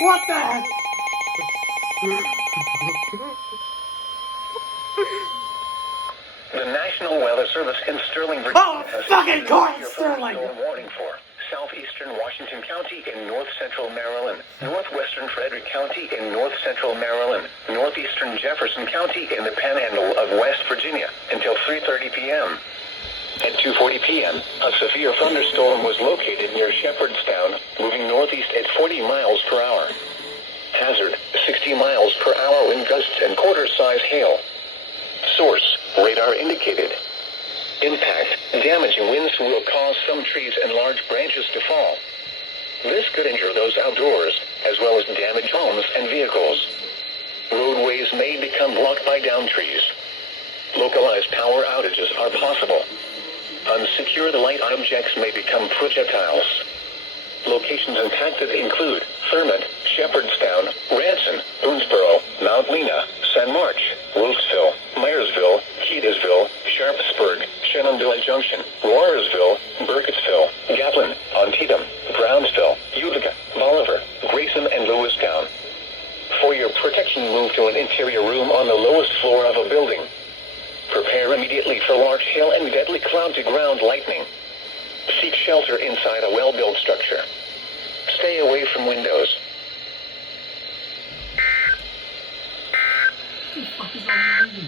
What the heck? The National Weather Service in Sterling, Virginia, Oh, has fucking issued a course, severe Sterling! thunderstorm warning for southeastern Washington County in north-central Maryland, northwestern Frederick County in north-central Maryland, northeastern Jefferson County in the Panhandle of West Virginia until 3:30 p.m. At 2:40 p.m., a severe thunderstorm was located near Shepherdstown, moving northeast at 40 miles per hour. Hazard, 60 miles per hour wind gusts and quarter-size hail. Source, radar indicated. Impact, damaging winds will cause some trees and large branches to fall. This could injure those outdoors, as well as damage homes and vehicles. Roadways may become blocked by downed trees. Localized power outages are possible. Unsecured light objects may become projectiles. Locations impacted include Thurmont, Shepherdstown, Ranson, Boonesboro, Mount Lena, San March, Wolfsville, Myersville, Keedasville, Sharpsburg, Shenandoah Junction, Roarsville, Burkittsville, Gatlin, Antietam, Brownsville, Utica, Bolivar, Grayson, and Lewistown. For your protection, move to an interior room on the lowest floor of a building. Prepare immediately for large hail and deadly cloud-to-ground lightning. Seek shelter inside a well-built structure. Stay away from windows,